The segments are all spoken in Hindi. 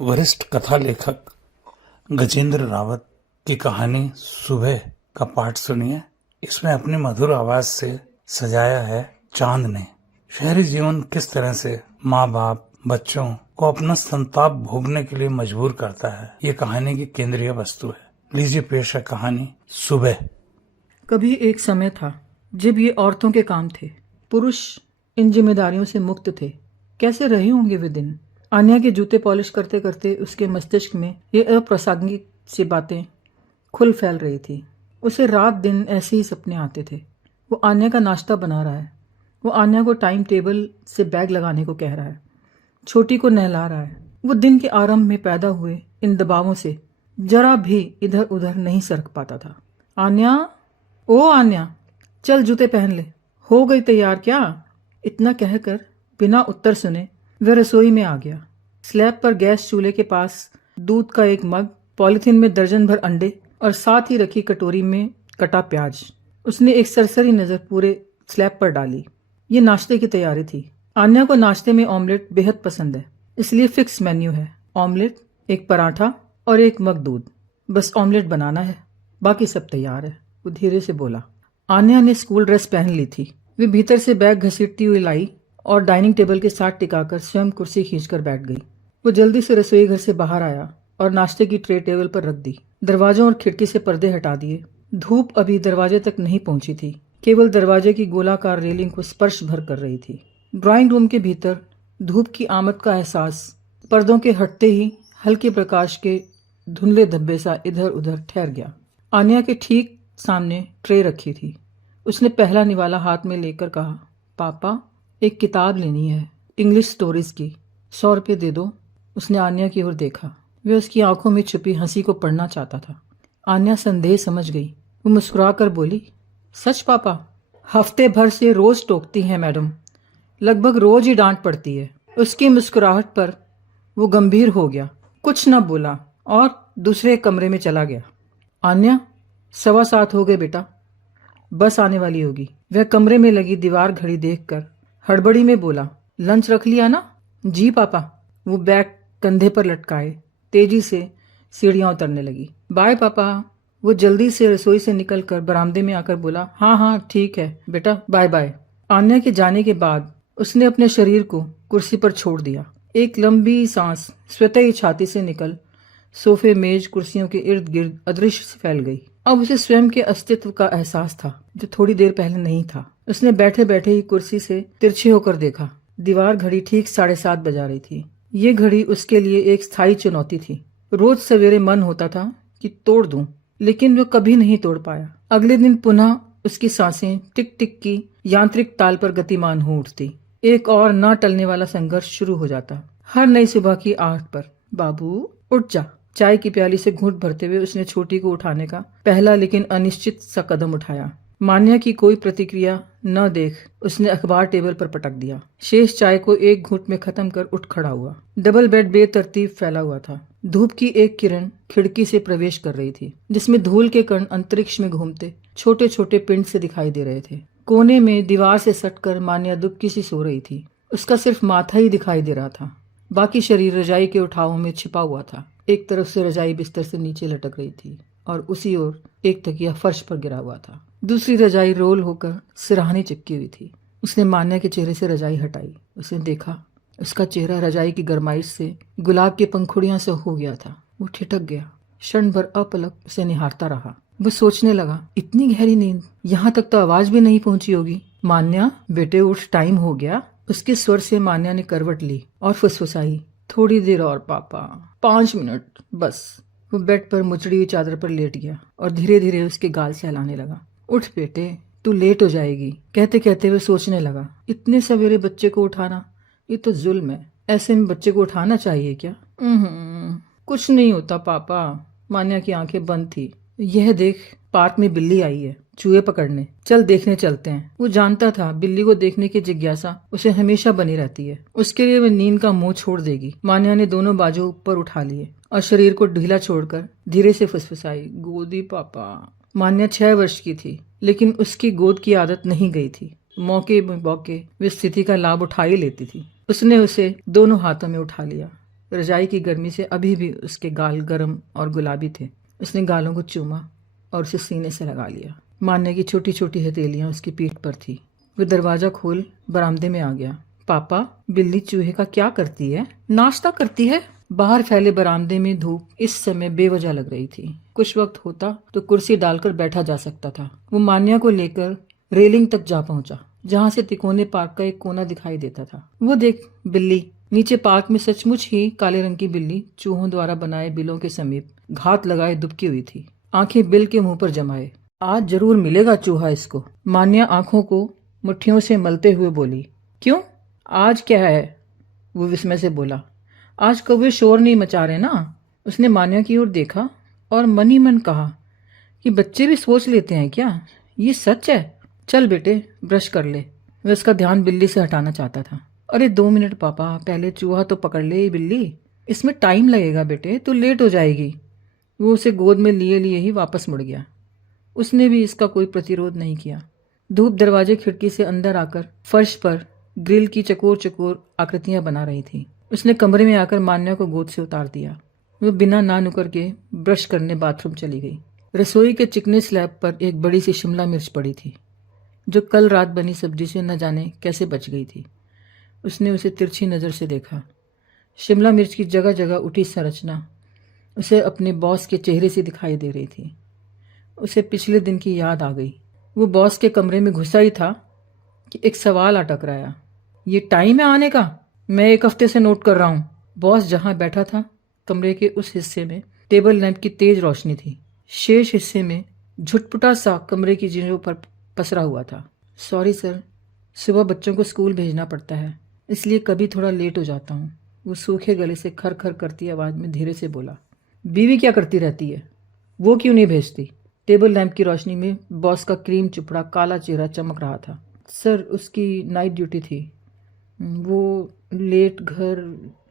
वरिष्ठ कथा लेखक गजेंद्र रावत की कहानी सुबह का पाठ सुनिए। इसमें अपनी मधुर आवाज से सजाया है चांद ने। शहरी जीवन किस तरह से माँ बाप बच्चों को अपना संताप भोगने के लिए मजबूर करता है, ये कहानी की केंद्रीय वस्तु है। लीजिए पेश है कहानी सुबह। कभी एक समय था जब ये औरतों के काम थे। पुरुष इन जिम्मेदारियों से मुक्त थे। कैसे रहे होंगे वे दिन। आन्या के जूते पॉलिश करते करते उसके मस्तिष्क में ये अप्रासंगिक सी बातें खुल फैल रही थी। उसे रात दिन ऐसे ही सपने आते थे। वो आन्या का नाश्ता बना रहा है, वो आन्या को टाइम टेबल से बैग लगाने को कह रहा है, छोटी को नहला रहा है। वो दिन के आरंभ में पैदा हुए इन दबावों से जरा भी इधर उधर नहीं सरक पाता था। आन्या, ओ आन्या, चल जूते पहन ले, हो गई तैयार क्या? इतना कहकर बिना उत्तर सुने वह रसोई में आ गया। स्लैब पर गैस चूल्हे के पास दूध का एक मग, पॉलिथीन में दर्जन भर अंडे और साथ ही रखी कटोरी में कटा प्याज। उसने एक सरसरी नजर पूरे स्लैब पर डाली। ये नाश्ते की तैयारी थी। आन्या को नाश्ते में ऑमलेट बेहद पसंद है, इसलिए फिक्स मेन्यू है। ऑमलेट, एक पराठा और एक मग दूध। बस ऑमलेट बनाना है, बाकी सब तैयार है, वो धीरे से बोला। आन्या ने स्कूल ड्रेस पहन ली थी। वे भीतर से बैग घसीटती हुई लाई और डाइनिंग टेबल के साथ टिकाकर स्वयं कुर्सी खींचकर बैठ गई। वो जल्दी से रसोई घर से बाहर आया और नाश्ते की ट्रे टेबल पर रख दी। दरवाजों और खिड़की से पर्दे हटा दिए। धूप अभी दरवाजे तक नहीं पहुंची थी, केवल दरवाजे की गोलाकार रेलिंग को स्पर्श भर कर रही थी। ड्राइंग रूम के भीतर धूप की आमद का एहसास पर्दों के हटते ही हल्के प्रकाश के धुंधले धब्बे सा इधर उधर ठहर गया। आन्या के ठीक सामने ट्रे रखी थी। उसने पहला निवाला हाथ में लेकर कहा, पापा, एक किताब लेनी है, इंग्लिश स्टोरीज की, 100 रुपये दे दो। उसने आन्या की ओर देखा। वे उसकी आंखों में छुपी हंसी को पढ़ना चाहता था। आन्या संदेह समझ गई। वो मुस्कुरा कर बोली, सच पापा? हफ्ते भर से रोज टोकती हैं मैडम, लगभग रोज ही डांट पड़ती है। उसकी मुस्कुराहट पर वो गंभीर हो गया, कुछ न बोला और दूसरे कमरे में चला गया। आन्या, 7:15 हो गए बेटा, बस आने वाली होगी। वह कमरे में लगी दीवार घड़ी देखकर हड़बड़ी में बोला, लंच रख लिया ना? जी पापा। वो बैग कंधे पर लटकाए तेजी से सीढ़ियां उतरने लगी। बाय पापा। वो जल्दी से रसोई से निकलकर बरामदे में आकर बोला, हाँ हाँ ठीक है बेटा, बाय बाय। आन्या के जाने के बाद उसने अपने शरीर को कुर्सी पर छोड़ दिया। एक लंबी सांस स्वतः ही छाती से निकल सोफे, मेज, कुर्सियों के इर्द गिर्द अदृश्य से फैल गई। अब उसे स्वयं के अस्तित्व का एहसास था, जो थोड़ी देर पहले नहीं था। उसने बैठे बैठे ही कुर्सी से तिरछे होकर देखा। दीवार घड़ी ठीक 7:30 बजा रही थी। ये घड़ी उसके लिए एक स्थायी चुनौती थी। रोज सवेरे मन होता था कि तोड़ दूं, लेकिन वो कभी नहीं तोड़ पाया। अगले दिन पुनः उसकी सांसें टिक टिक की यांत्रिक ताल पर गतिमान हो उठती। एक और न टलने वाला संघर्ष शुरू हो जाता। हर नई सुबह की आहट पर, बाबू उठ जा। चाय की प्याली से घूंट भरते हुए उसने छोटी को उठाने का पहला लेकिन अनिश्चित सा कदम उठाया। मान्या की कोई प्रतिक्रिया न देख उसने अखबार टेबल पर पटक दिया। शेष चाय को एक घूंट में खत्म कर उठ खड़ा हुआ। डबल बेड बेतरतीब फैला हुआ था। धूप की एक किरण खिड़की से प्रवेश कर रही थी, जिसमें धूल के कण अंतरिक्ष में घूमते छोटे छोटे पिंड से दिखाई दे रहे थे। कोने में दीवार से सटकर मान्या दुबकी सी सो रही थी। उसका सिर्फ माथा ही दिखाई दे रहा था, बाकी शरीर रजाई के उठावों में छिपा हुआ था। एक तरफ से रजाई बिस्तर से नीचे लटक रही थी और उसी ओर एक तकिया फर्श पर गिरा हुआ था। दूसरी रजाई रोल होकर सिरहाने चिपकी हुई थी। उसने मान्या के चेहरे से रजाई हटाई। उसने देखा उसका चेहरा रजाई की गरमाइश से गुलाब की पंखुड़ियां से हो गया था। वो ठिठक गया। क्षण भर अपलक उसे निहारता रहा। वो सोचने लगा, इतनी गहरी नींद, यहाँ तक तो आवाज भी नहीं पहुंची होगी। मान्या, बेटे उठ, टाइम हो गया। उसके स्वर से मान्या ने करवट ली और फुसफुसाई, थोड़ी देर और पापा, 5 मिनट बस। वो बेड पर मुचड़ी हुई चादर पर लेट गया और धीरे धीरे उसके गाल सहलाने लगा। उठ बेटे, तू लेट हो जाएगी। कहते कहते वो सोचने लगा, इतने सवेरे बच्चे को उठाना, ये तो जुल्म है। ऐसे में बच्चे को उठाना चाहिए क्या? कुछ नहीं होता पापा। मान्या की आंखें बंद थी। यह देख, पार्क में बिल्ली आई है चूहे पकड़ने, चल देखने चलते हैं। वो जानता था बिल्ली को देखने की जिज्ञासा उसे हमेशा बनी रहती है। उसके लिए वह नींद का मुंह छोड़ देगी। मान्या ने दोनों बाजू ऊपर उठा लिए और शरीर को ढीला छोड़कर धीरे से फुसफुसाई, गोदी पापा। मान्या 6 वर्ष की थी, लेकिन उसकी गोद की आदत नहीं गई थी। मौके में वे स्थिति का लाभ उठा ही लेती थी। उसने उसे दोनों हाथों में उठा लिया। रजाई की गर्मी से अभी भी उसके गाल गर्म और गुलाबी थे। उसने गालों को चूमा और उसे सीने से लगा लिया। मान्या की छोटी छोटी हथेलियां उसकी पीठ पर थी। वह दरवाजा खोल बरामदे में आ गया। पापा, बिल्ली चूहे का क्या करती है? नाश्ता करती है। बाहर फैले बरामदे में धूप इस समय बेवजह लग रही थी। कुछ वक्त होता तो कुर्सी डालकर बैठा जा सकता था। वो मान्या को लेकर रेलिंग तक जा पहुंचा, जहां से तिकोने पार्क का एक कोना दिखाई देता था। वो देख, बिल्ली। नीचे पार्क में सचमुच ही काले रंग की बिल्ली चूहों द्वारा बनाए बिलों के समीप घात लगाए दुबकी हुई थी, आंखें बिल के मुंह पर जमाए। आज जरूर मिलेगा चूहा इसको। मान्या आंखों को मुट्ठियों से मलते हुए बोली। क्यों, आज क्या है? वो विस्मय से बोला। आज कौवे शोर नहीं मचा रहे ना? उसने मान्या की ओर देखा और मन ही मन कहा कि बच्चे भी सोच लेते हैं क्या? ये सच है। चल बेटे, ब्रश कर ले। वह उसका ध्यान बिल्ली से हटाना चाहता था। अरे 2 मिनट पापा, पहले चूहा तो पकड़ ले बिल्ली। इसमें टाइम लगेगा बेटे, तू लेट हो जाएगी। वो उसे गोद में लिए लिए ही वापस मुड़ गया। उसने भी इसका कोई प्रतिरोध नहीं किया। धूप दरवाजे खिड़की से अंदर आकर फर्श पर ग्रिल की चकोर चकोर आकृतियां बना रही थी। उसने कमरे में आकर मान्या को गोद से उतार दिया। वो बिना ना नुकर के ब्रश करने बाथरूम चली गई। रसोई के चिकने स्लैब पर एक बड़ी सी शिमला मिर्च पड़ी थी, जो कल रात बनी सब्जी से न जाने कैसे बच गई थी। उसने उसे तिरछी नज़र से देखा। शिमला मिर्च की जगह जगह उठी संरचना उसे अपने बॉस के चेहरे से दिखाई दे रही थी। उसे पिछले दिन की याद आ गई। वो बॉस के कमरे में घुसा ही था कि एक सवाल आ टकराया। ये टाइम है आने का? मैं 1 हफ्ते से नोट कर रहा हूँ। बॉस जहाँ बैठा था, कमरे के उस हिस्से में टेबल लैंप की तेज रोशनी थी। शेष हिस्से में झुटपुटा सा कमरे की जीनों पर पसरा हुआ था। सॉरी सर, सुबह बच्चों को स्कूल भेजना पड़ता है, इसलिए कभी थोड़ा लेट हो जाता हूँ। वो सूखे गले से खर खर करती आवाज़ में धीरे से बोला। बीवी क्या करती रहती है? वो क्यों नहीं भेजती? टेबल लैंप की रोशनी में बॉस का क्रीम चुपड़ा काला चेहरा चमक रहा था। सर, उसकी नाइट ड्यूटी थी। वो लेट घर।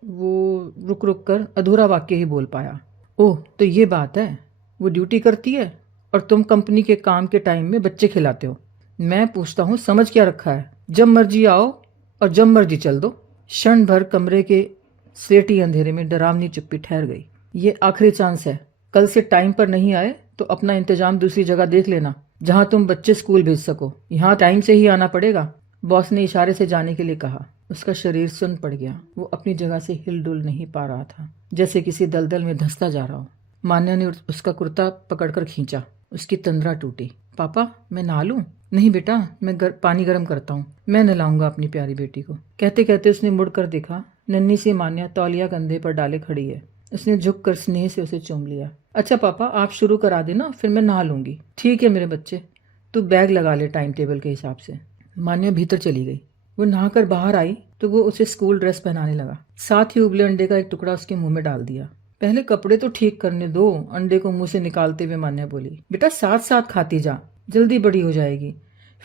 वो रुक रुक कर अधूरा वाक्य ही बोल पाया। ओह, तो ये बात है। वो ड्यूटी करती है और तुम कंपनी के काम के टाइम में बच्चे खिलाते हो। मैं पूछता हूँ, समझ क्या रखा है? जब मर्जी आओ और जब मर्जी चल दो। क्षण भर कमरे के स्लेटी अंधेरे में डरावनी चुप्पी ठहर गई। ये आखिरी चांस है। कल से टाइम पर नहीं आए तो अपना इंतजाम दूसरी जगह देख लेना, जहां तुम बच्चे स्कूल भेज सको। यहाँ टाइम से ही आना पड़ेगा। बॉस ने इशारे से जाने के लिए कहा। उसका शरीर सुन्न पड़ गया। वो अपनी जगह से हिलडुल नहीं पा रहा था, जैसे किसी दलदल में धंसता जा रहा हो। मान्या ने उसका कुर्ता पकड़कर खींचा। उसकी तंद्रा टूटी। पापा, मैं नहा लूं? नहीं बेटा, मैं पानी गर्म करता हूँ। मैं नहलाऊंगा अपनी प्यारी बेटी को। कहते कहते उसने मुड़कर देखा। नन्ही सी मान्या तौलिया कंधे पर डाले खड़ी है। उसने झुककर स्नेह से उसे चूम लिया। अच्छा पापा, आप शुरू करा देना, फिर मैं नहा लूंगी। ठीक है मेरे बच्चे, तू बैग लगा ले टाइम टेबल के हिसाब से। मान्या भीतर चली गई। वो नहाकर बाहर आई तो वो उसे स्कूल ड्रेस पहनाने लगा। साथ ही उबले अंडे का एक टुकड़ा उसके मुंह में डाल दिया। पहले कपड़े तो ठीक करने दो, अंडे को मुंह से निकालते हुए मान्या बोली। बेटा, साथ साथ खाती जा, जल्दी बड़ी हो जाएगी,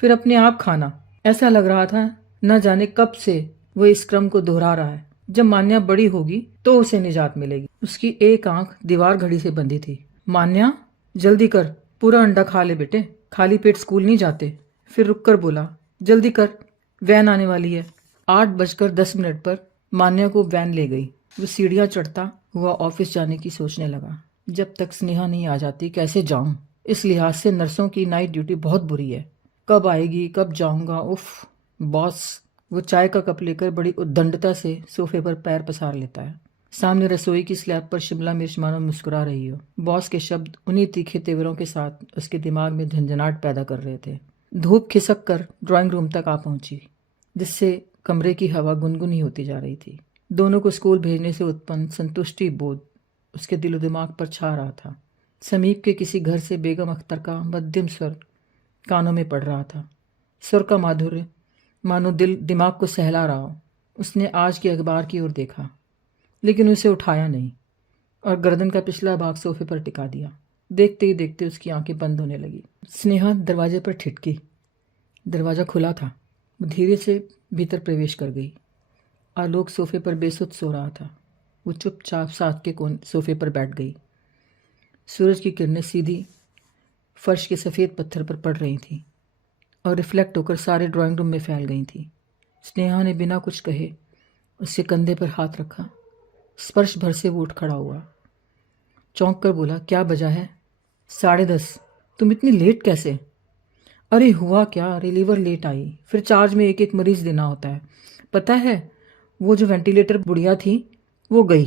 फिर अपने आप खाना। ऐसा लग रहा था न जाने कब से वो इस क्रम को दोहरा रहा है। जब मान्या बड़ी होगी तो उसे निजात मिलेगी। उसकी एक आंख दीवार घड़ी से बंधी थी। मान्या, जल्दी कर, पूरा अंडा खा ले बेटे, खाली पेट स्कूल नहीं जाते। फिर रुककर बोला, जल्दी कर, वैन आने वाली है। 8:10 पर मान्या को वैन ले गई। वो सीढ़ियां चढ़ता हुआ ऑफिस जाने की सोचने लगा। जब तक स्नेहा नहीं आ जाती कैसे जाऊं? इस लिहाज से नर्सों की नाइट ड्यूटी बहुत बुरी है। कब आएगी, कब जाऊंगा? उफ, बॉस। वो चाय का कप लेकर बड़ी उद्दंडता से सोफे पर पैर पसार लेता है। सामने रसोई की स्लैब पर शिमला मिर्च मानो मुस्कुरा रही हो। बॉस के शब्द उन्हीं तीखे तेवरों के साथ उसके दिमाग में झंझनाट पैदा कर रहे थे। धूप खिसक कर ड्राइंग रूम तक आ पहुंची, जिससे कमरे की हवा गुनगुनी होती जा रही थी। दोनों को स्कूल भेजने से उत्पन्न संतुष्टि बोध उसके दिलो दिमाग पर छा रहा था। समीप के किसी घर से बेगम अख्तर का मध्यम स्वर कानों में पड़ रहा था। स्वर का माधुर्य मानो दिमाग को सहला रहा हो। उसने आज के अखबार की ओर देखा, लेकिन उसे उठाया नहीं और गर्दन का पिछला भाग सोफे पर टिका दिया। देखते ही देखते उसकी आंखें बंद होने लगी। स्नेहा दरवाजे पर ठिठकी। दरवाज़ा खुला था। वो धीरे से भीतर प्रवेश कर गई। आलोक सोफे पर बेसुध सो रहा था। वो चुपचाप साथ के सोफे पर बैठ गई। सूरज की किरणें सीधी फर्श के सफ़ेद पत्थर पर पड़ रही थीं और रिफ्लेक्ट होकर सारे ड्राइंग रूम में फैल गई थीं। स्नेहा ने बिना कुछ कहे उसके कंधे पर हाथ रखा स्पर्श भर से वो उठ खड़ा हुआ, चौंक कर बोला, क्या बजा है? 10:30। तुम इतनी लेट कैसे? अरे हुआ क्या, रिलीवर लेट आई, फिर चार्ज में एक एक मरीज देना होता है। पता है, वो जो वेंटिलेटर बुढ़िया थी वो गई।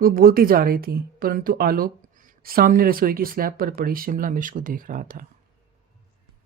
वो बोलती जा रही थी, परंतु आलोक सामने रसोई की स्लैब पर पड़ी शिमला मिर्च को देख रहा था।